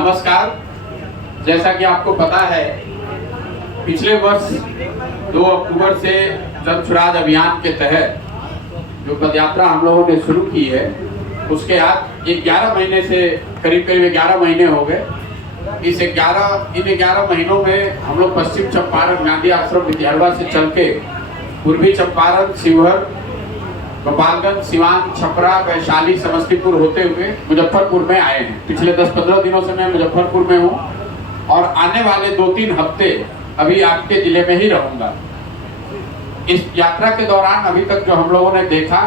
नमस्कार। जैसा कि आपको पता है, पिछले वर्ष 2 अक्टूबर से जन सुराज अभियान के तहत जो पदयात्रा हम लोगों ने शुरू की है, उसके आज 11 महीने से करीब 11 महीने हो गए। इन 11 महीनों में हम लोग पश्चिम चंपारण गांधी आश्रम विद्यालय से चल के पूर्वी चंपारण, शिवहर, गोपालगंज, सिवान, छपरा, वैशाली, समस्तीपुर होते हुए मुजफ्फरपुर में आए हैं। पिछले 10-15 दिनों से मैं मुजफ्फरपुर में हूँ और आने वाले 2-3 हफ्ते अभी आपके जिले में ही रहूंगा। इस यात्रा के दौरान अभी तक जो हम लोगों ने देखा,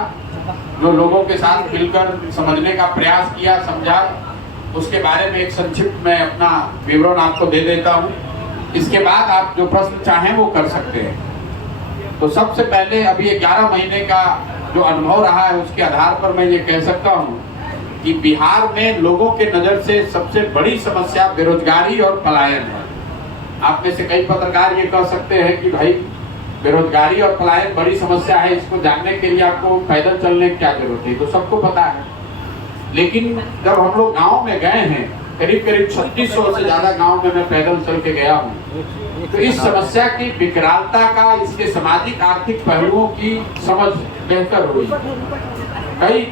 जो लोगों के साथ मिलकर समझने का प्रयास किया, समझा, उसके बारे में एक संक्षिप्त मैं अपना विवरण आपको दे देता हूँ। इसके बाद आप जो प्रश्न चाहें वो कर सकते हैं। तो सबसे पहले अभी 11 महीने का जो अनुभव रहा है, उसके आधार पर मैं ये कह सकता हूँ कि बिहार में लोगों के नज़र से सबसे बड़ी समस्या बेरोजगारी और पलायन है। आप में से कई पत्रकार ये कह सकते हैं कि भाई बेरोजगारी और पलायन बड़ी समस्या है, इसको जानने के लिए आपको पैदल चलने की क्या जरूरत है, तो सबको पता है। लेकिन जब हम लोग गाँव में गए हैं, करीब 3600 से ज़्यादा गाँव में मैं पैदल चल के गया हूँ, तो इस समस्या की विकरालता का, इसके सामाजिक आर्थिक पहलुओं की समझ बेहतर हुई। कई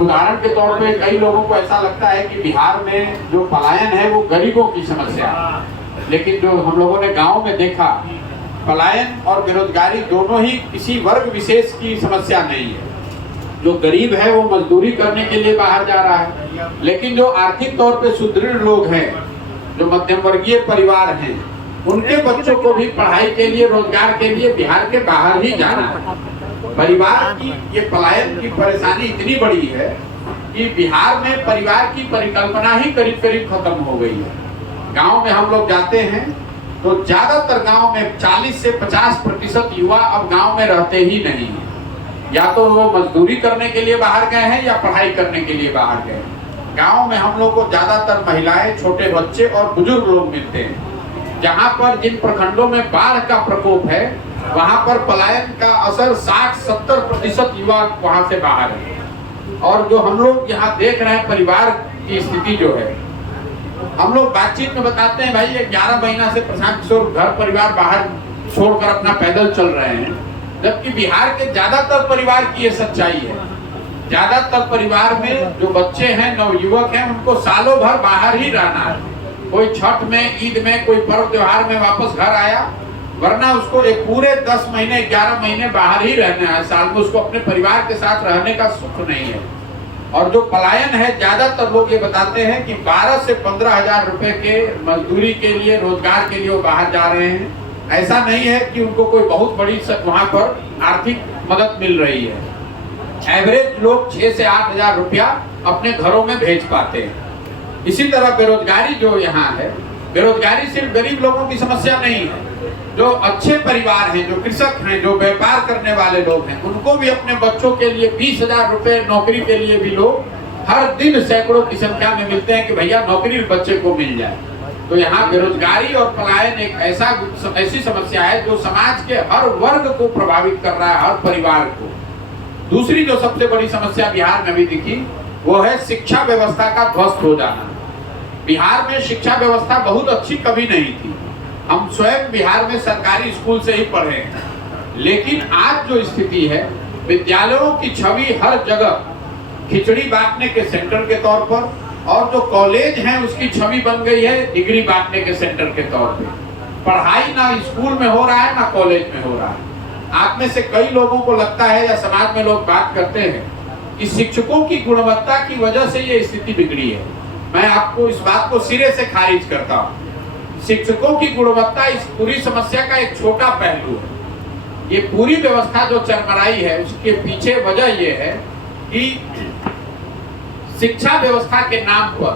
उदाहरण के तौर पे कई लोगों को ऐसा लगता है कि बिहार में जो पलायन है वो गरीबों की समस्या है, लेकिन जो हम लोगों ने गांव में देखा, पलायन और बेरोजगारी दोनों ही किसी वर्ग विशेष की समस्या नहीं है। जो गरीब है वो मजदूरी करने के लिए बाहर जा रहा है, लेकिन जो आर्थिक तौर पे सुदृढ़ लोग हैं, जो मध्यम वर्गीय परिवार हैं, उनके बच्चों को भी पढ़ाई के लिए, रोजगार के लिए बिहार के बाहर ही जाना है। परिवार की ये पलायन की परेशानी इतनी बड़ी है कि बिहार में परिवार की परिकल्पना ही करीब खत्म हो गई है। गांव में हम लोग जाते हैं तो ज्यादातर गांव में 40 से 50% युवा अब गांव में रहते ही नहीं है। या तो वो मजदूरी करने के लिए बाहर गए हैं या पढ़ाई करने के लिए बाहर गए हैं। गाँव में हम लोग को ज्यादातर महिलाएं, छोटे बच्चे और बुजुर्ग लोग मिलते हैं। जहाँ पर जिन प्रखंडों में बाढ़ का प्रकोप है, वहाँ पर पलायन का असर 60-70% युवा वहाँ से बाहर है। और जो हम लोग यहाँ देख रहे हैं, परिवार की स्थिति जो है, हम लोग बातचीत में बताते हैं भाई ये 11 महीना से प्रशांत किशोर घर परिवार बाहर छोड़कर अपना पैदल चल रहे हैं, जबकि बिहार के ज्यादातर परिवार की ये सच्चाई है। ज्यादातर परिवार में जो बच्चे हैं, नवयुवक हैं, उनको सालों भर बाहर ही रहना है। कोई छठ में, ईद में, कोई पर्व त्योहार में वापस घर आया, वरना उसको एक पूरे 10 महीने, 11 महीने बाहर ही रहना है। साल में उसको अपने परिवार के साथ रहने का सुख नहीं है। और जो पलायन है, ज्यादातर लोग ये बताते हैं कि 12 से 15 हजार रुपए के मजदूरी के लिए, रोजगार के लिए वो बाहर जा रहे हैं। ऐसा नहीं है कि उनको कोई बहुत बड़ी वहाँ पर आर्थिक मदद मिल रही है। एवरेज लोग 6 से 8 हजार रुपया अपने घरों में भेज पाते हैं। इसी तरह बेरोजगारी जो यहाँ है, बेरोजगारी सिर्फ गरीब लोगों की समस्या नहीं है। जो अच्छे परिवार हैं, जो कृषक हैं, जो व्यापार करने वाले लोग हैं, उनको भी अपने बच्चों के लिए 20,000 रुपए नौकरी के लिए भी लोग हर दिन सैकड़ों की संख्या में मिलते हैं कि भैया नौकरी बच्चे को मिल जाए। तो यहाँ बेरोजगारी और पलायन एक ऐसी समस्या है जो समाज के हर वर्ग को प्रभावित कर रहा है, हर परिवार को। दूसरी जो सबसे बड़ी समस्या बिहार में भी दिखी, वो है शिक्षा व्यवस्था का ध्वस्त हो जाना। बिहार में शिक्षा व्यवस्था बहुत अच्छी कभी नहीं थी। हम स्वयं बिहार में सरकारी स्कूल से ही पढ़े हैं, लेकिन आज जो स्थिति है, विद्यालयों की छवि हर जगह खिचड़ी बांटने के सेंटर के तौर पर, और जो कॉलेज हैं उसकी छवि बन गई है डिग्री बांटने के सेंटर के तौर पे। पढ़ाई ना स्कूल में हो रहा है ना कॉलेज में हो रहा है। आप में से कई लोगों को लगता है, या समाज में लोग बात करते हैं कि शिक्षकों की गुणवत्ता की वजह से ये स्थिति बिगड़ी है। मैं आपको इस बात को सिरे से खारिज करता हूँ। शिक्षकों की गुणवत्ता इस पूरी समस्या का एक छोटा पहलू है। ये पूरी व्यवस्था जो चरमराई है, उसके पीछे वजह ये है कि शिक्षा व्यवस्था के नाम पर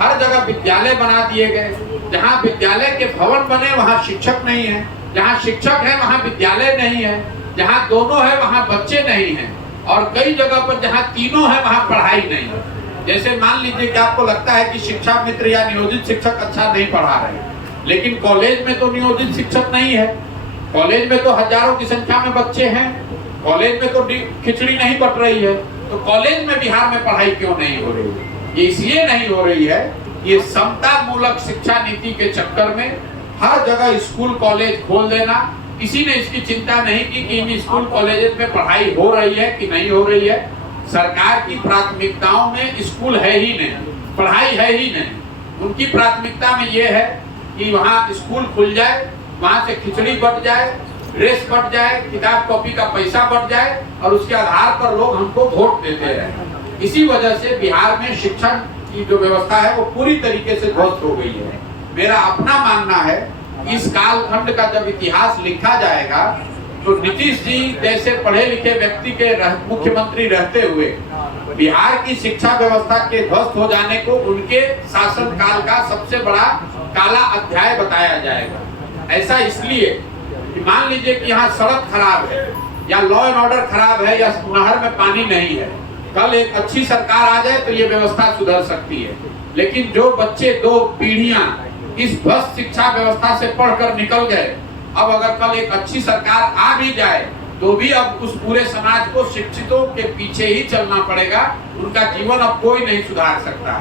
हर जगह विद्यालय बना दिए गए। जहाँ विद्यालय के भवन बने वहाँ शिक्षक नहीं है, जहाँ शिक्षक है वहाँ विद्यालय नहीं है, जहाँ दोनों है वहाँ बच्चे नहीं हैं, और कई जगह पर जहाँ तीनों है वहाँ पढ़ाई नहीं है। जैसे मान लीजिए कि आपको लगता है कि शिक्षा मित्र या नियोजित शिक्षक अच्छा नहीं पढ़ा रहे, लेकिन कॉलेज में तो नियोजित शिक्षक नहीं है। कॉलेज में तो हजारों की संख्या में बच्चे हैं, कॉलेज में तो खिचड़ी नहीं बट रही है। तो कॉलेज में बिहार में पढ़ाई क्यों नहीं हो रही है? ये इसलिए नहीं हो रही है ये समता मूलक शिक्षा नीति के चक्कर में हर जगह स्कूल कॉलेज खोल देना, किसी ने इसकी चिंता नहीं की कि इन स्कूल कॉलेज में पढ़ाई हो रही है कि नहीं हो रही है। सरकार की प्राथमिकताओं में स्कूल है ही नहीं, पढ़ाई है ही नहीं। उनकी प्राथमिकता में ये है कि वहाँ स्कूल खुल जाए, वहाँ से खिचड़ी बट जाए, ड्रेस बट जाए, किताब कॉपी का पैसा बट जाए और उसके आधार पर लोग हमको वोट देते हैं। इसी वजह से बिहार में शिक्षण की जो व्यवस्था है वो पूरी तरीके से ध्वस्त हो गई है। मेरा अपना मानना है इस कालखंड का जब इतिहास लिखा जाएगा तो नीतीश जी जैसे पढ़े लिखे व्यक्ति के मुख्यमंत्री रहते हुए बिहार की शिक्षा व्यवस्था के ध्वस्त हो जाने को उनके शासन काल का सबसे बड़ा काला अध्याय बताया जाएगा। ऐसा इसलिए कि मान लीजिए कि यहाँ सड़क खराब है या लॉ एंड ऑर्डर खराब है या नहर में पानी नहीं है, कल एक अच्छी सरकार आ जाए तो ये व्यवस्था सुधर सकती है। लेकिन जो बच्चे 2 पीढ़ियां इस ध्वस्त शिक्षा व्यवस्था से पढ़कर निकल गए, अब अगर कल एक अच्छी सरकार आ भी जाए तो भी अब उस पूरे समाज को शिक्षितों के पीछे ही चलना पड़ेगा, उनका जीवन अब कोई नहीं सुधार सकता।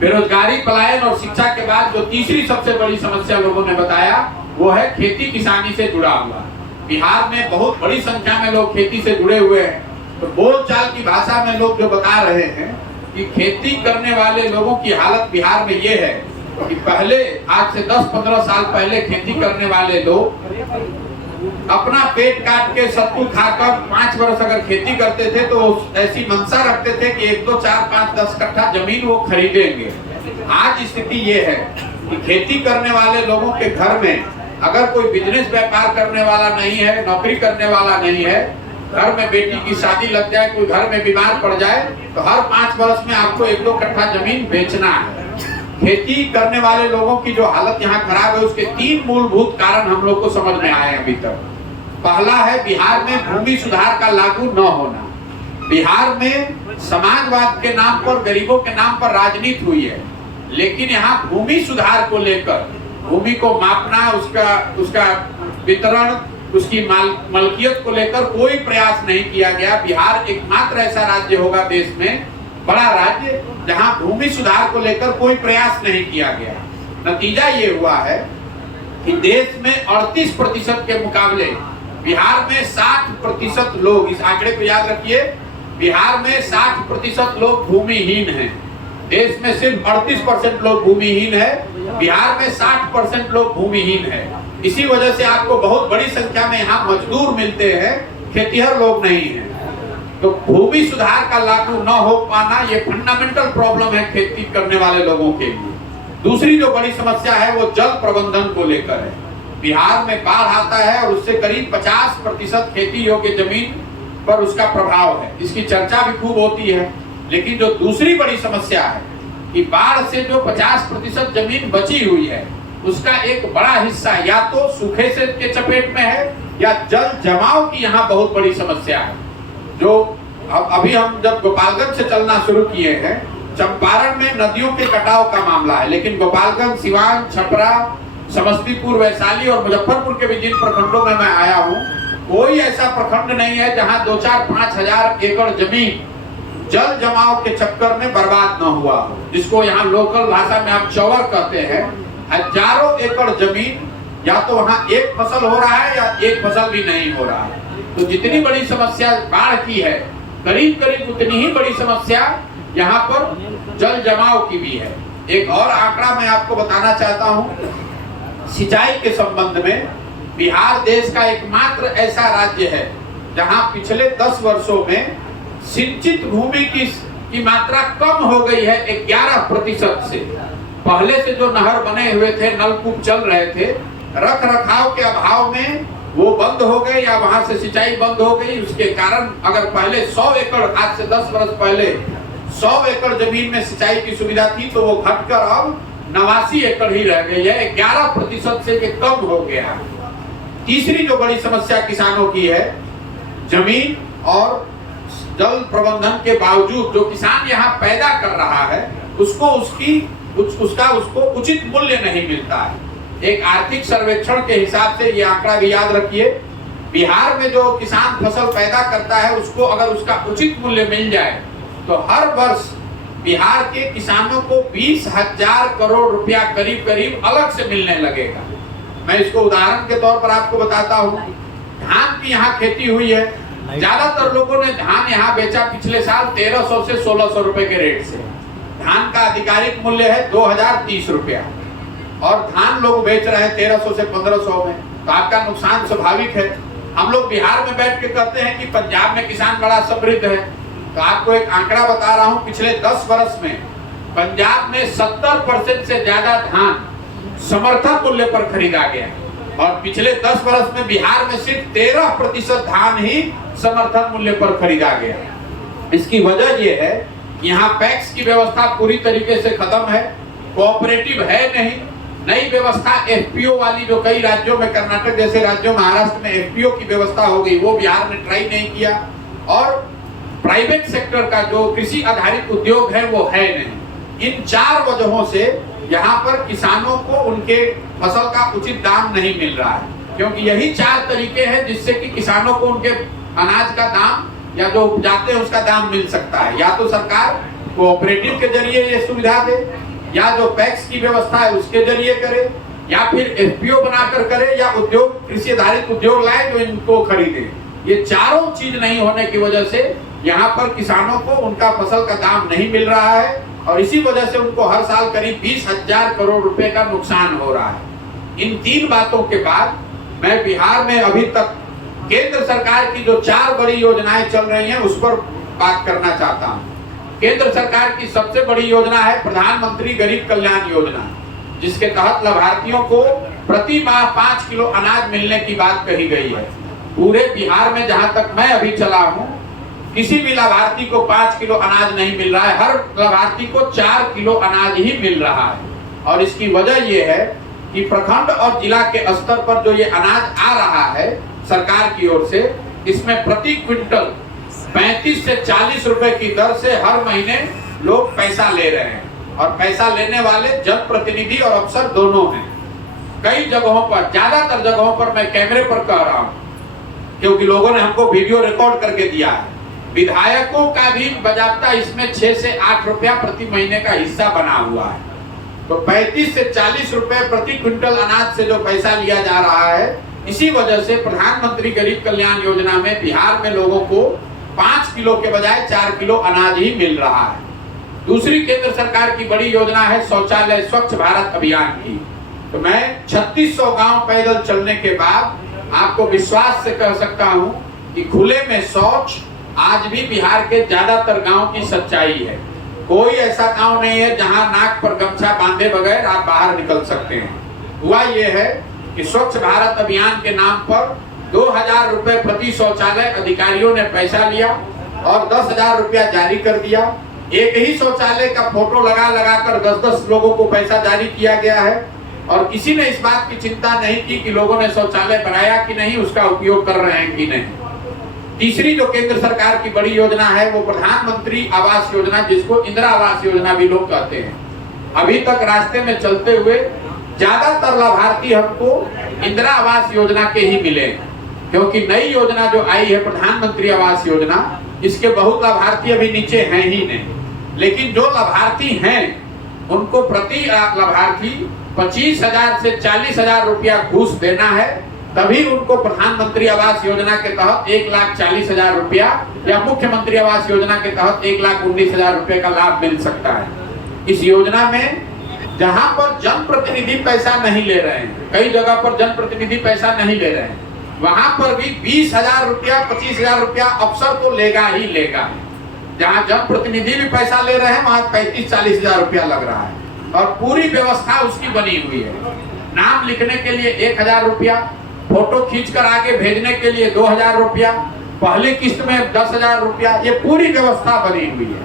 बेरोजगारी, पलायन और शिक्षा के बाद जो तीसरी सबसे बड़ी समस्या लोगों ने बताया वो है खेती किसानी से जुड़ा हुआ। बिहार में बहुत बड़ी संख्या में लोग खेती से जुड़े हुए हैं, तो बोलचाल की भाषा में लोग जो बता रहे हैं कि खेती करने वाले लोगों की हालत बिहार में ये है कि पहले आज से 10-15 साल पहले खेती करने वाले लोग अपना पेट काट के सत्तू खाकर 5 वर्ष अगर खेती करते थे तो ऐसी मंशा रखते थे कि 1, 2, 4, 5, 10 कट्ठा जमीन वो खरीदेंगे। आज स्थिति ये है कि खेती करने वाले लोगों के घर में अगर कोई बिजनेस व्यापार करने वाला नहीं है, नौकरी करने वाला नहीं है, घर में बेटी की शादी लग जाए, कोई घर में बीमार पड़ जाए तो हर 5 वर्ष में आपको 1-2 कट्ठा जमीन बेचना है। खेती करने वाले लोगों की जो हालत यहाँ खराब है उसके 3 मूलभूत कारण हम लोग को समझ में आए अभी तक। पहला है बिहार में भूमि सुधार का लागू न होना। बिहार में समाजवाद के नाम पर, गरीबों के नाम पर राजनीति हुई है, लेकिन यहाँ भूमि सुधार को लेकर, भूमि को मापना, उसका वितरण, उसकी मलकियत को लेकर कोई प्रयास नहीं किया गया। बिहार एकमात्र ऐसा राज्य होगा देश में, बड़ा राज्य, जहां भूमि सुधार को लेकर कोई प्रयास नहीं किया गया। नतीजा ये हुआ है कि देश में 38% के मुकाबले बिहार में 60% लोग, इस आंकड़े को याद रखिए, बिहार में 60% लोग भूमिहीन हैं। देश में सिर्फ 38% लोग भूमिहीन है, बिहार में 60% लोग भूमिहीन है। इसी वजह से आपको बहुत बड़ी संख्या में यहाँ मजदूर मिलते हैं, खेतीहर लोग नहीं हैं। तो भूमि सुधार का लागू न हो पाना ये फंडामेंटल प्रॉब्लम है खेती करने वाले लोगों के लिए। दूसरी जो बड़ी समस्या है वो जल प्रबंधन को लेकर है। बिहार में बाढ़ आता है और उससे करीब 50% खेती योग्य जमीन पर उसका प्रभाव है। इसकी चर्चा भी खूब होती है, लेकिन जो दूसरी बड़ी समस्या है कि बाढ़ से जो 50% जमीन बची हुई है उसका एक बड़ा हिस्सा या तो सूखे से के चपेट में है या जल जमाव की यहाँ बहुत बड़ी समस्या है। जो अभी हम जब गोपालगंज से चलना शुरू किए हैं, चंपारण में नदियों के कटाव का मामला है, लेकिन गोपालगंज, सिवान, छपरा, समस्तीपुर, वैशाली और मुजफ्फरपुर के भी जिन प्रखंडों में मैं आया हूँ, कोई ऐसा प्रखंड नहीं है जहाँ 2-4-5 हजार एकड़ जमीन जल जमाव के चक्कर में बर्बाद न हुआ हो, जिसको यहाँ लोकल भाषा में हम चौवर कहते हैं। हजारों एकड़ जमीन या तो वहाँ एक फसल हो रहा है या एक फसल भी नहीं हो रहा है। तो जितनी बड़ी समस्या बाढ़ की है, करीब करीब उतनी ही बड़ी समस्या यहाँ पर जल जमाव की भी है। एक और आंकड़ा मैं आपको बताना चाहता हूँ, सिंचाई के संबंध में बिहार देश का एकमात्र ऐसा राज्य है जहाँ पिछले 10 वर्षों में सिंचित भूमि की मात्रा कम हो गई है 11% से। पहले से जो नहर बने हुए थे, नलकूप चल रहे थे, रख रखाव के अभाव में वो बंद हो गए या वहां से सिंचाई बंद हो गई। उसके कारण अगर पहले 100 एकड़, आज से 10 वर्ष पहले 100 एकड़ जमीन में सिंचाई की सुविधा थी तो वो घटकर अब 89 एकड़ ही रह गई है, 11% से ये कम हो गया। तीसरी जो बड़ी समस्या किसानों की है, जमीन और जल प्रबंधन के बावजूद जो किसान यहाँ पैदा कर रहा है उसको उसको उचित मूल्य नहीं मिलता है। एक आर्थिक सर्वेक्षण के हिसाब से ये आंकड़ा भी याद रखिए, बिहार में जो किसान फसल पैदा करता है उसको अगर उसका उचित मूल्य मिल जाए तो हर वर्ष बिहार के किसानों को 20,000 करोड़ रुपया करीब करीब अलग से मिलने लगेगा। मैं इसको उदाहरण के तौर पर आपको बताता हूँ। धान की यहाँ खेती हुई है, ज्यादातर लोगों ने धान यहाँ बेचा पिछले साल 1300 से 1600 रुपए के रेट से। धान का आधिकारिक मूल्य है 2030 रुपया और धान लोग बेच रहे हैं 1300 से 1500 में, तो आपका नुकसान स्वाभाविक है। हम लोग बिहार में बैठ के कहते हैं कि पंजाब में किसान बड़ा समृद्ध है, तो आपको एक आंकड़ा बता रहा हूं, पिछले 10 वर्ष में पंजाब में 70% से ज्यादा धान समर्थन मूल्य पर खरीदा गया और पिछले 10 वर्ष में बिहार में सिर्फ 13% धान ही समर्थन मूल्य पर खरीदा गया। इसकी वजह यह है कि यहाँ पैक्स की व्यवस्था पूरी तरीके से खत्म है, कोऑपरेटिव है नहीं। नई व्यवस्था एफपीओ वाली जो कई राज्यों में, कर्नाटक जैसे राज्यों, महाराष्ट्र में एफपीओ की व्यवस्था हो गई, वो बिहार ने ट्राई नहीं किया। और प्राइवेट सेक्टर का जो कृषि आधारित उद्योग है वो है नहीं। इन 4 वजहों से यहाँ पर किसानों को उनके फसल का उचित दाम नहीं मिल रहा है, क्योंकि यही 4 तरीके हैं जिससे कि किसानों को उनके अनाज का दाम या जो उपजाते हैं उसका दाम मिल सकता है। या तो सरकार कोऑपरेटिव के जरिए ये सुविधा दे, या जो पैक्स की व्यवस्था है उसके जरिए करे, या फिर एफपीओ बनाकर करे, या उद्योग कृषि आधारित उद्योग लाए जो इनको खरीदे। ये चारों चीज नहीं होने की वजह से यहाँ पर किसानों को उनका फसल का दाम नहीं मिल रहा है और इसी वजह से उनको हर साल करीब 20,000 करोड़ रुपए का नुकसान हो रहा है। इन 3 बातों के बाद मैं बिहार में अभी तक केंद्र सरकार की जो 4 बड़ी योजनाएं चल रही हैं उस पर बात करना चाहता हूँ। केंद्र सरकार की सबसे बड़ी योजना है प्रधानमंत्री गरीब कल्याण योजना, जिसके तहत लाभार्थियों को प्रति माह 5 किलो अनाज मिलने की बात कही गई है। पूरे बिहार में जहां तक मैं अभी चला हूं, किसी भी लाभार्थी को 5 किलो अनाज नहीं मिल रहा है, हर लाभार्थी को 4 किलो अनाज ही मिल रहा है। और इसकी वजह यह है कि प्रखंड और जिला के स्तर पर जो ये अनाज आ रहा है सरकार की ओर से, इसमें प्रति क्विंटल 35 से 40 रुपए की दर से हर महीने लोग पैसा ले रहे हैं और पैसा लेने वाले जनप्रतिनिधि और अफसर दोनों हैं। कई जगहों पर, ज्यादातर जगहों पर मैं कैमरे पर कह रहा हूं क्योंकि लोगों ने हमको वीडियो रिकॉर्ड करके दिया है। विधायकों का भी बाजाबता इसमें 6 से 8 रुपया प्रति महीने का हिस्सा बना हुआ है। तो 35 से 40 रुपए प्रति क्विंटल अनाज से जो पैसा लिया जा रहा है, इसी वजह से प्रधानमंत्री गरीब कल्याण योजना में बिहार में लोगों को 5 किलो के बजाय 4 किलो अनाज ही मिल रहा है। दूसरी केंद्र सरकार की बड़ी योजना है शौचालय स्वच्छ भारत अभियान की। तो मैं 3600 गांव पैदल चलने के बाद आपको विश्वास से कह सकता हूं कि खुले में शौच आज भी बिहार के ज्यादातर गांव की सच्चाई है। कोई ऐसा गांव नहीं है जहां नाक पर गमछा बांधे बगैर आप बाहर निकल सकते हैं। हुआ यह है कि स्वच्छ भारत अभियान के नाम पर 2000 रुपए प्रति शौचालय अधिकारियों ने पैसा लिया और 10,000 रुपया जारी कर दिया। एक ही शौचालय का फोटो लगा कर 10-10 लोगों को पैसा जारी किया गया है और किसी ने इस बात की चिंता नहीं की कि लोगों ने शौचालय बनाया कि नहीं, उसका उपयोग कर रहे हैं कि नहीं। तीसरी जो केंद्र सरकार की बड़ी योजना है वो प्रधानमंत्री आवास योजना, जिसको इंदिरा आवास योजना भी लोग कहते हैं। अभी तक रास्ते में चलते हुए ज्यादातर लाभार्थी हमको इंदिरा आवास योजना के ही मिले, क्योंकि नई योजना जो आई है प्रधानमंत्री आवास योजना, इसके बहुत लाभार्थी अभी नीचे हैं ही नहीं। लेकिन जो लाभार्थी हैं उनको प्रति लाभार्थी 25,000 से 40,000 रुपया घूस देना है, तभी उनको प्रधानमंत्री आवास योजना के तहत 1,40,000 रुपया या मुख्यमंत्री आवास योजना के तहत 1,19,000 रुपये का लाभ मिल सकता है। इस योजना में जहां पर जनप्रतिनिधि पैसा नहीं ले रहे हैं, कई जगह पर जनप्रतिनिधि पैसा नहीं ले रहे हैं, वहां पर भी 20,000 रुपया 25,000 रुपया अफसर को लेगा ही लेगा। जहां जनप्रतिनिधि भी पैसा ले रहे हैं वहां 35-40,000 रुपया लग रहा है और पूरी व्यवस्था उसकी बनी हुई है। नाम लिखने के लिए 1,000 रुपया, फोटो खींचकर आगे भेजने के लिए 2,000 रुपया, पहली किस्त में 10,000 रुपया, ये पूरी व्यवस्था बनी हुई है।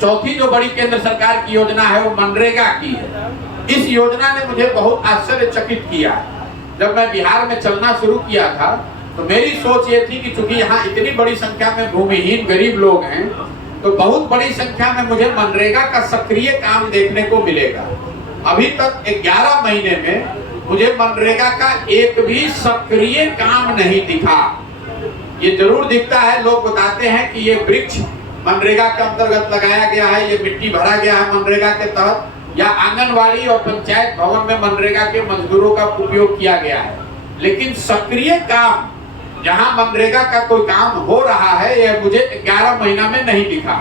चौथी जो बड़ी केंद्र सरकार की योजना है वो मनरेगा की है। इस योजना ने मुझे बहुत आश्चर्यचकित किया। जब मैं बिहार में चलना शुरू किया था तो मेरी सोच ये थी कि चूंकि यहाँ इतनी बड़ी संख्या में भूमिहीन गरीब लोग हैं तो बहुत बड़ी संख्या में मुझे मनरेगा का सक्रिय काम देखने को मिलेगा। अभी तक 11 महीने में मुझे मनरेगा का एक भी सक्रिय काम नहीं दिखा। ये जरूर दिखता है, लोग बताते हैं कि ये वृक्ष मनरेगा के अंतर्गत लगाया गया है, ये मिट्टी भरा गया है मनरेगा के तहत, या आंगनवाड़ी और पंचायत भवन में मनरेगा के मजदूरों का उपयोग किया गया है। लेकिन सक्रिय काम जहां मनरेगा का कोई काम हो रहा है, यह मुझे 11 महीना में नहीं दिखा।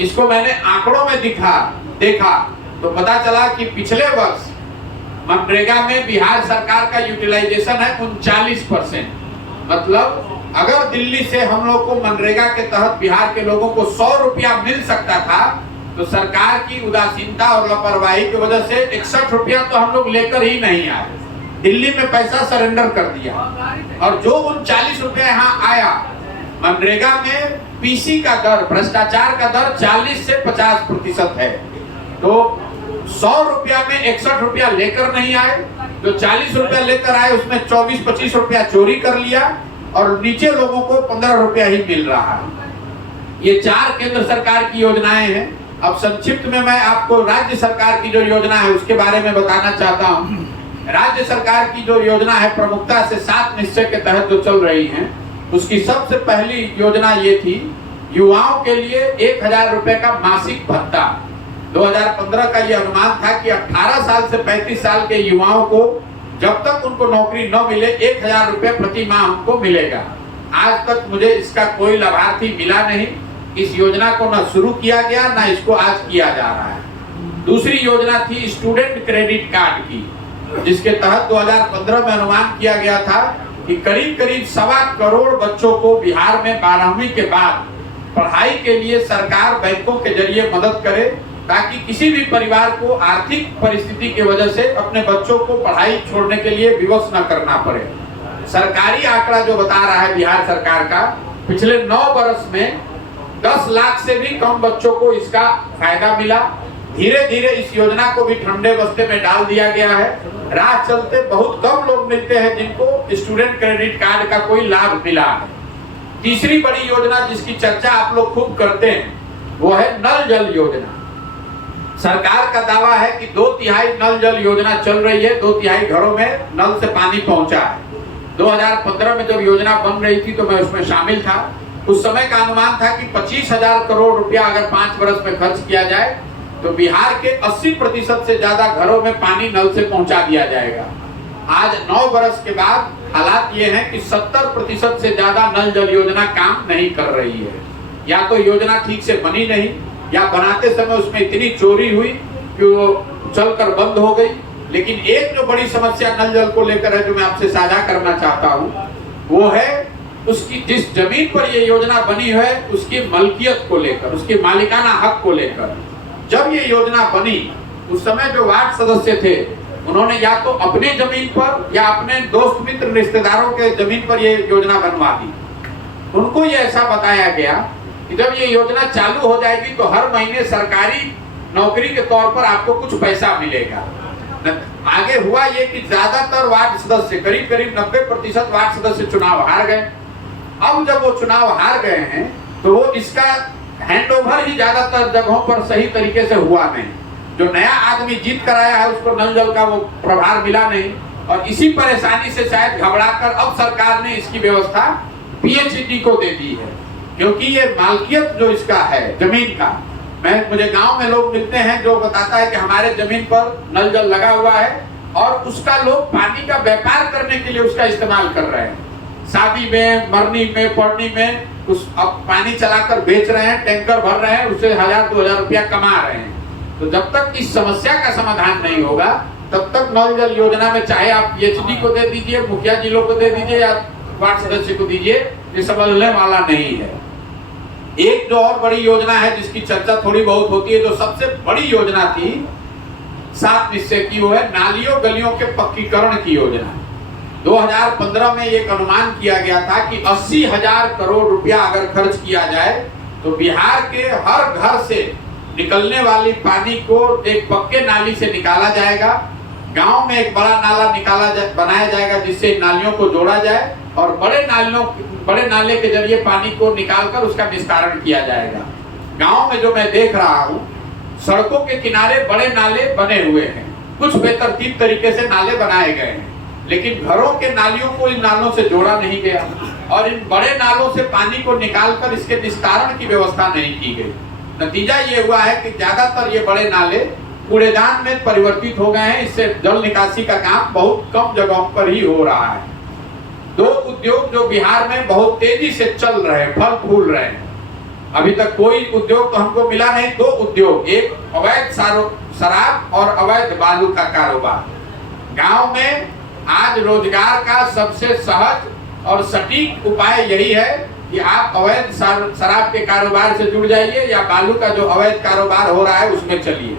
इसको मैंने आंकड़ों में देखा तो पता चला कि पिछले वर्ष मनरेगा में बिहार सरकार का यूटिलाइजेशन है 39%। मतलब अगर दिल्ली से हम लोग को मनरेगा के तहत बिहार के लोगों को 100 रुपया मिल सकता था, तो सरकार की उदासीनता और लापरवाही की वजह से 61 रुपया तो हम लोग लेकर ही नहीं आए, दिल्ली में पैसा सरेंडर कर दिया। और जो 39 रुपया यहाँ आया, मनरेगा में पीसी का दर, भ्रष्टाचार का दर 40 से 50% है। तो 100 रुपया में 61 रुपया लेकर नहीं आए, जो 40 रुपया लेकर आए उसमें 24-25 रुपया चोरी कर लिया और नीचे लोगों को 15 रुपया ही मिल रहा है। ये 4 केंद्र सरकार की योजनाएं हैं। अब संक्षिप्त में मैं आपको राज्य सरकार की जो योजना है उसके बारे में बताना चाहता हूँ। राज्य सरकार की जो योजना है प्रमुखता से 7 निश्चय के तहत जो चल रही है, उसकी सबसे पहली योजना ये थी, युवाओं के लिए 1000 रुपए का मासिक भत्ता। 2015 का ये अनुमान था कि 18 साल से 35 साल के युवाओं को जब तक उनको नौकरी न मिले 1000 रुपए प्रति माह उनको मिलेगा। आज तक मुझे इसका कोई लाभार्थी मिला नहीं। इस योजना को न शुरू किया गया, न इसको आज किया जा रहा है। दूसरी योजना थी स्टूडेंट क्रेडिट कार्ड की, जिसके तहत 2015 में अनुमान किया गया था कि करीब 1.25 करोड़ बच्चों को बिहार में 12वीं के बाद पढ़ाई के लिए सरकार बैंकों के जरिए मदद करे, ताकि किसी भी परिवार को आर्थिक परिस्थिति की वजह से अपने बच्चों को पढ़ाई छोड़ने के लिए विवश न करना पड़े। सरकारी आंकड़ा जो बता रहा है बिहार सरकार का, पिछले 9 वर्ष में 10 लाख से भी कम बच्चों को इसका फायदा मिला। धीरे धीरे इस योजना को भी ठंडे बस्ते में डाल दिया गया है। राह चलते बहुत कम लोग मिलते हैं जिनको स्टूडेंट क्रेडिट कार्ड का कोई लाभ मिला है। तीसरी बड़ी योजना जिसकी चर्चा आप लोग खूब करते हैं वो है नल जल योजना। सरकार का दावा है कि 2/3 नल जल योजना चल रही है, 2/3 घरों में नल से पानी पहुंचा है। 2015 में जब योजना बन रही थी तो मैं उसमें शामिल था। उस समय का अनुमान था कि 25,000 करोड़ रुपया अगर 5 वर्ष में खर्च किया जाए तो बिहार के 80% से ज्यादा घरों में पानी नल से पहुंचा दिया जाएगा। आज 9 वर्ष के बाद हालात ये हैं कि 70% से ज्यादा नल जल योजना काम नहीं कर रही है। या तो योजना ठीक से बनी नहीं, या बनाते समय उसमें इतनी चोरी हुई कि वो चलकर बंद हो गई। लेकिन एक जो बड़ी समस्या नल जल को लेकर है जो मैं आपसे साझा करना चाहता हूँ, वो है उसकी जिस जमीन पर ये योजना बनी है उसकी मलकियत को लेकर, उसके मालिकाना हक को लेकर। जब ये योजना बनी उस समय जो वार्ड सदस्य थे उन्होंने या तो अपने जमीन पर या अपने दोस्त मित्र रिश्तेदारों के जमीन पर ये योजना बनवा दी। उनको ये ऐसा बताया गया कि जब ये योजना चालू हो जाएगी तो हर महीने सरकारी नौकरी के तौर पर आपको कुछ पैसा मिलेगा। आगे हुआ ये कि ज्यादातर वार्ड सदस्य, करीब 90% वार्ड सदस्य चुनाव हार गए। अब जब वो चुनाव हार गए हैं तो वो इसका हैंडओवर ही ज्यादातर जगहों पर सही तरीके से हुआ नहीं। जो नया आदमी जीत कर आया है उसको नल जल का वो प्रभार मिला नहीं, और इसी परेशानी से शायद घबराकर अब सरकार ने इसकी व्यवस्था पीएचईडी को दे दी है। क्योंकि ये मालकियत जो इसका है जमीन का, मुझे गांव में लोग मिलते हैं जो बताता है कि हमारे जमीन पर नल जल लगा हुआ है और उसका लोग पानी का व्यापार करने के लिए उसका इस्तेमाल कर रहे हैं। शादी में, मरनी में, पढ़नी में उस अब पानी चलाकर बेच रहे हैं, टैंकर भर रहे हैं, उससे 1000-2000 रुपया कमा रहे हैं। तो जब तक इस समस्या का समाधान नहीं होगा तब तक नल जल योजना में चाहे आप पीएचडी को दे दीजिए, मुखिया जिलों को दे दीजिए या वार्ड सदस्य को दीजिए, ये संभलने वाला नहीं है। एक जो और बड़ी योजना है जिसकी चर्चा थोड़ी बहुत होती है, जो सबसे बड़ी योजना थी 7 निश्चय की, वो है नालियों गलियों के पक्कीकरण की योजना। 2015 में एक अनुमान किया गया था कि 80,000 करोड़ रुपया अगर खर्च किया जाए तो बिहार के हर घर से निकलने वाली पानी को एक पक्के नाली से निकाला जाएगा। गांव में एक बड़ा नाला बनाया जाएगा जिससे नालियों को जोड़ा जाए और बड़े नाले के जरिए पानी को निकालकर उसका निस्तारण किया जाएगा। गांव में जो मैं देख रहा हूँ, सड़कों के किनारे बड़े नाले बने हुए हैं, कुछ बेतरतीब तरीके से नाले बनाए गए हैं, लेकिन घरों के नालियों को इन नालों से जोड़ा नहीं गया। और इन बड़े नालों से पानी को निकालकर इसके निस्तारण की व्यवस्था नहीं की गई। नतीजा ये हुआ है कि ज्यादातर ये बड़े नाले कूड़ेदान में परिवर्तित हो गए हैं। इससे जल निकासी का काम बहुत कम जगहों पर ही हो रहा है। दो उद्योग जो बिहार में बहुत तेजी से चल रहे हैं, फल फूल रहे हैं, अभी तक कोई उद्योग तो हमको मिला नहीं। दो उद्योग, एक अवैध शराब और अवैध बालू का कारोबार। गांव में आज रोजगार का सबसे सहज और सटीक उपाय यही है कि आप अवैध शराब के कारोबार से जुड़ जाइए या बालू का जो अवैध कारोबार हो रहा है उसमें चलिए।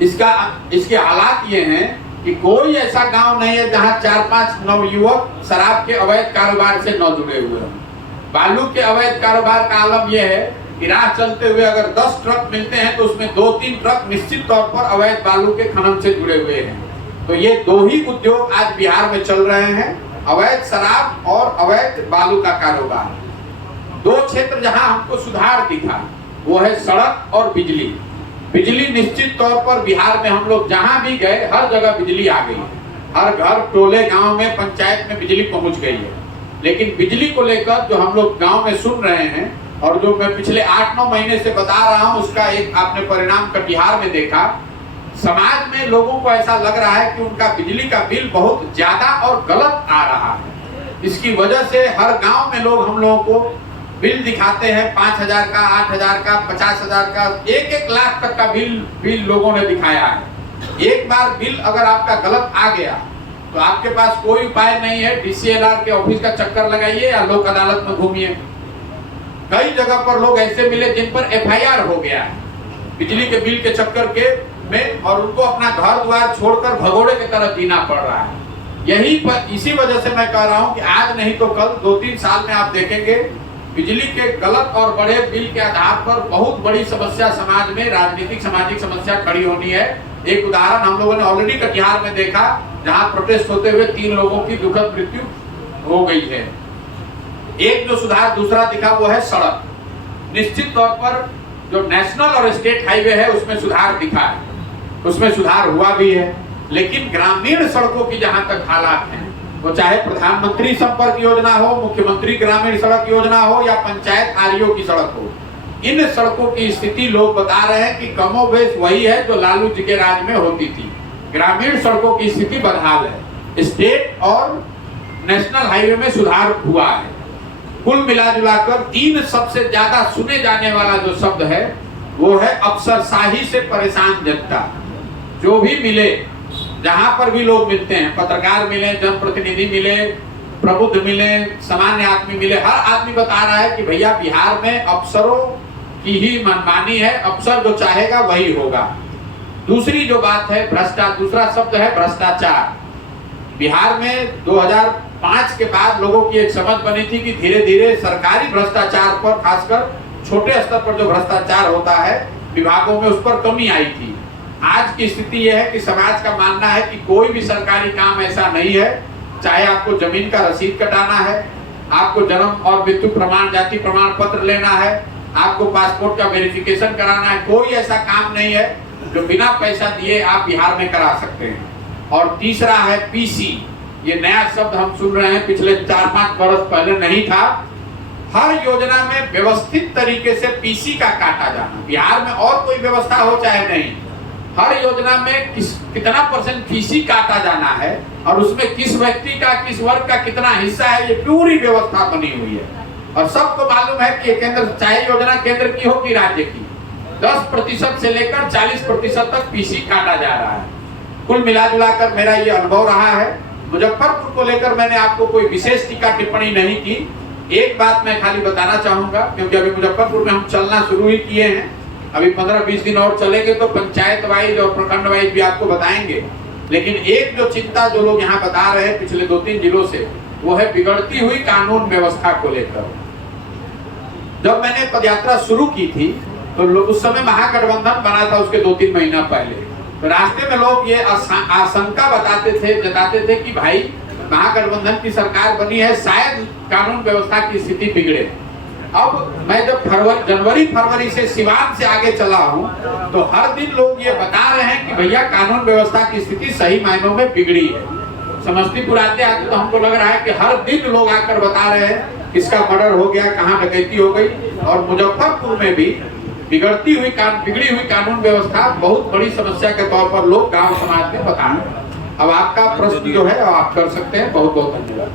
इसके हालात ये हैं कि कोई ऐसा गांव नहीं है जहां 4-5 नवयुवक शराब के अवैध कारोबार से न जुड़े हुए हैं। बालू के अवैध कारोबार का आलम यह है कि राह चलते हुए अगर 10 ट्रक मिलते हैं तो उसमें 2-3 ट्रक निश्चित तौर पर अवैध बालू के खनन से जुड़े हुए हैं। तो ये दो ही उद्योग आज बिहार में चल रहे हैं, अवैध शराब और अवैध बालू का कारोबार। दो क्षेत्र जहां हमको सुधार दिखा वो है सड़क और बिजली। बिजली निश्चित तौर पर बिहार में हम लोग जहां भी गए हर जगह बिजली आ गई है। हर घर, टोले, गांव में, पंचायत में बिजली पहुंच गई है। लेकिन बिजली को लेकर जो हम लोग गांव में सुन रहे हैं और जो मैं पिछले 8-9 महीने से बता रहा हूं, उसका एक आपने परिणाम कटिहार में देखा। समाज में लोगों को ऐसा लग रहा है कि उनका बिजली का बिल बहुत ज्यादा और गलत आ रहा है। इसकी वजह से हर गांव में लोग हम लोगों को बिल दिखाते हैं, 5,000 का, 8,000 का, 50,000 का, 1-1 लाख तक का बिल लोगों ने दिखाया है। एक बार बिल अगर आपका गलत आ गया तो आपके पास कोई उपाय नहीं है। DCLR के ऑफिस का चक्कर लगाइए या लोक अदालत में घूमिए। कई जगह पर लोग ऐसे मिले जिन पर FIR हो गया है बिजली के बिल के चक्कर के में, और उनको अपना घर द्वार छोड़कर भगोड़े की तरह जीना पड़ रहा है। इसी वजह से मैं कह रहा हूं कि आज नहीं तो कल 2-3 साल में आप देखेंगे बिजली के गलत और बड़े बिल के आधार पर बहुत बड़ी समस्या समाज में, राजनीतिक सामाजिक समस्या खड़ी होनी है। एक उदाहरण हम लोगों ने ऑलरेडी कटिहार में देखा, जहां प्रोटेस्ट होते हुए 3 लोगों की दुखद मृत्यु हो गई है। एक जो सुधार दूसरा दिखा वो है सड़क। निश्चित तौर पर जो नेशनल और स्टेट हाईवे है उसमें सुधार दिखा है, उसमें सुधार हुआ भी है। लेकिन ग्रामीण सड़कों की जहां तक हालात हैं, वो चाहे प्रधानमंत्री संपर्क योजना हो, मुख्यमंत्री ग्रामीण सड़क योजना हो या पंचायत REO की सड़क हो, इन सड़कों की स्थिति लोग बता रहे हैं कि कमोबेश वही है जो लालू जी के राज में होती थी। ग्रामीण सड़कों की स्थिति बदहाल है। स्टेट और नेशनल हाईवे में सुधार हुआ है। कुल मिलाजुलाकर 3 सबसे ज्यादा सुने जाने वाला जो शब्द है वो है अफसरशाही से परेशान जनता। जो भी मिले, जहां पर भी लोग मिलते हैं, पत्रकार मिले, जनप्रतिनिधि मिले, प्रबुद्ध मिले, सामान्य आदमी मिले, हर आदमी बता रहा है कि भैया बिहार में अफसरों की ही मनमानी है, अफसर जो चाहेगा वही होगा। दूसरी जो बात है दूसरा शब्द है भ्रष्टाचार। बिहार में 2005 के बाद लोगों की एक समझ बनी थी कि धीरे धीरे सरकारी भ्रष्टाचार पर, खासकर छोटे स्तर पर जो भ्रष्टाचार होता है विभागों में, उस पर कमी आई थी। आज की स्थिति यह है कि समाज का मानना है कि कोई भी सरकारी काम ऐसा नहीं है, चाहे आपको जमीन का रसीद कटाना है, आपको जन्म और मृत्यु प्रमाण, जाति प्रमाण पत्र लेना है, आपको पासपोर्ट का वेरिफिकेशन कराना है, कोई ऐसा काम नहीं है जो बिना पैसा दिए आप बिहार में करा सकते हैं। और तीसरा है PC। ये नया शब्द हम सुन रहे हैं, पिछले 4-5 वर्ष पहले नहीं था। हर योजना में व्यवस्थित तरीके से PC का काटा जाना। बिहार में और कोई व्यवस्था हो चाहे नहीं, हर योजना में कितना % PC काटा जाना है और उसमें किस व्यक्ति का, किस वर्ग का कितना हिस्सा है, ये पूरी व्यवस्था बनी हुई है। और सबको मालूम है कि केंद्र, चाहे योजना केंद्र की हो कि राज्य की, 10% से लेकर 40% तक PC काटा जा रहा है। कुल मिलाजुलाकर मेरा ये अनुभव रहा है। मुजफ्फरपुर को लेकर मैंने आपको कोई विशेष टीका टिप्पणी नहीं की। एक बात मैं खाली बताना चाहूंगा, क्योंकि अभी मुजफ्फरपुर में हम चलना शुरू ही किए हैं, अभी 15-20 दिन और चलेंगे तो पंचायत वाइज और प्रखंड वाइज भी आपको बताएंगे। लेकिन एक जो चिंता जो लोग यहाँ बता रहे हैं पिछले 2-3 जिलों से, वो है बिगड़ती हुई कानून व्यवस्था को लेकर। जब मैंने पदयात्रा शुरू की थी तो उस समय महागठबंधन बना था, उसके 2-3 महीना पहले। तो रास्ते में लोग ये आशंका जताते थे कि भाई महागठबंधन की सरकार बनी है, शायद कानून व्यवस्था की स्थिति बिगड़े। अब मैं जब जनवरी-फरवरी से सिवान से आगे चला हूं तो हर दिन लोग ये बता रहे हैं कि भैया कानून व्यवस्था की स्थिति सही मायनों में बिगड़ी है। समस्तीपुर आते आते तो हमको लग रहा है कि हर दिन लोग आकर बता रहे हैं किसका मर्डर हो गया, कहाँ डकैती हो गई। और मुजफ्फरपुर में भी बिगड़ी हुई कानून व्यवस्था बहुत बड़ी समस्या के तौर पर लोग गांव समाज में बता रहे हैं। अब आपका प्रश्न जो है आप कर सकते हैं। बहुत बहुत धन्यवाद।